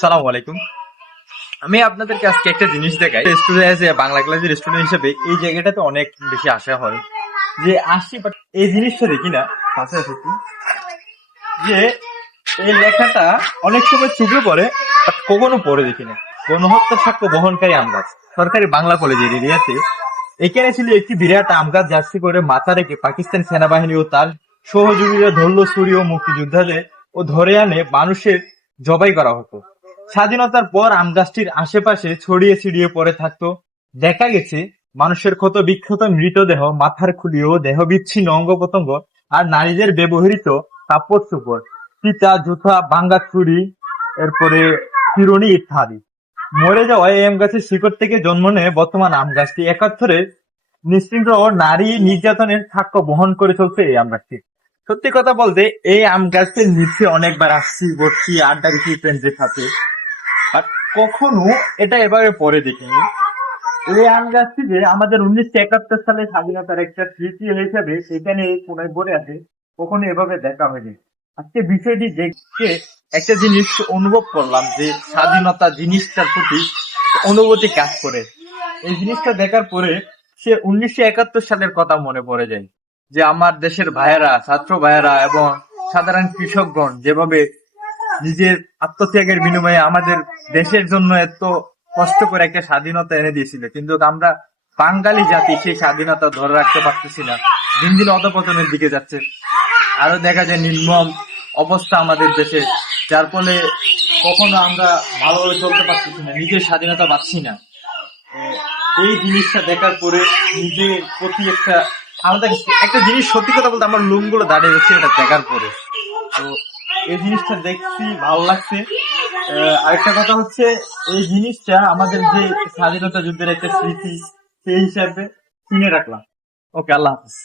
সালাম আলাইকুম। আমি আপনাদেরকে আজকে একটা জিনিস দেখাই। স্টুডেন্ট বাংলা ক্লাসের স্টুডেন্ট হিসেবে এই জায়গাটাতে অনেক বেশি আশা হয় যে আসি, বাট এই জিনিসটা দেখি না পাশে আছে কি, যে এই লেখাটা অনেক সময় চুপে পড়ে, বাট কখনো পড়ে দেখি না। গণহত্যার সাক্ষ্য বহনকারী আম গাছ, সরকারি বাংলা কলেজের এরিয়াতে। এখানে ছিল একটি বিরাট আম গাছ, জার্সি করে মাথা রেখে পাকিস্তান সেনাবাহিনী ও তার সহযোগীরা ধরল ছুরি ও মুক্তিযোদ্ধাদের ও ধরে আনে মানুষের জবাই করা হতো। স্বাধীনতার পর আম গাছটির আশেপাশে ছড়িয়ে ছিড়িয়ে পড়ে থাকতো। দেখা গেছে মানুষের ক্ষত বিক্ষত মৃতদেহ, মাথার খুলি ও দেহ বিচ্ছিন্ন অঙ্গ প্রত্যঙ্গ, আর নারীদের ব্যবহৃত কাপড় চোপড়, ফিতা, জুতা, ভাঙ্গা চুড়ি, এরপরে চিরুনি ইত্যাদি। মরে যাওয়া এই আম গাছের শিকড় থেকে জন্ম নেয় বর্তমান আম গাছটি। একাত্তরে নিশ্চিন্ত ও নারী নির্যাতনের সাক্ষ্য বহন করে চলছে এই আম গাছটি। সত্যি কথা বলতে এই আম গাছের নিচে অনেকবার আসছি, বসছি, আড্ডা দিচ্ছি ফ্রেন্ডদের সাথে, আর কখনো এটা এভাবে পরে দেখিনি। এই আম গাছটি যে আমাদের 1971 সালে স্বাধীনতার একটা স্মৃতি হিসেবে সেখানে কোনায় পড়ে আছে, কখনো এভাবে দেখা হয়নি। আজকে বিষয়টি দেখে একটা জিনিস অনুভব করলাম, যে স্বাধীনতা জিনিসটার প্রতি অনুভূতি কাজ করে। এই জিনিসটা দেখার পরে সে 1971 সালের কথা মনে পড়ে যায়, যে আমার দেশের ভাইয়েরা, ছাত্র ভাইয়েরা এবং সাধারণ কৃষকগণ যেভাবে নিজের আত্মত্যাগের বিনিময়ে আমাদের দেশের জন্য এত কষ্ট করে একটা স্বাধীনতা এনে দিয়েছিল, কিন্তু আমরা বাঙালি জাতি সেই স্বাধীনতা ধরে রাখতে পারতেছি না। দিন দিন অধঃপতনের দিকে যাচ্ছে। আরো দেখা যায় নির্মম অবস্থা আমাদের দেশে, যার ফলে কখনো আমরা ভালোভাবে চলতে পারতেছি না, নিজের স্বাধীনতা পাচ্ছি না। এই জিনিসটা দেখার পরে নিজের প্রতি একটা আলাদা একটা জিনিস, সত্যি কথা বলতে আমার লোম গুলো দাঁড়িয়ে যাচ্ছে এটা দেখার পরে। তো এই জিনিসটা দেখছি, ভালো লাগছে। আরেকটা কথা হচ্ছে, এই জিনিসটা আমাদের যে স্বাধীনতা যুদ্ধের একটা স্মৃতি, সেই হিসাবে কিনে রাখলাম। ওকে, আল্লাহ হাফিজ।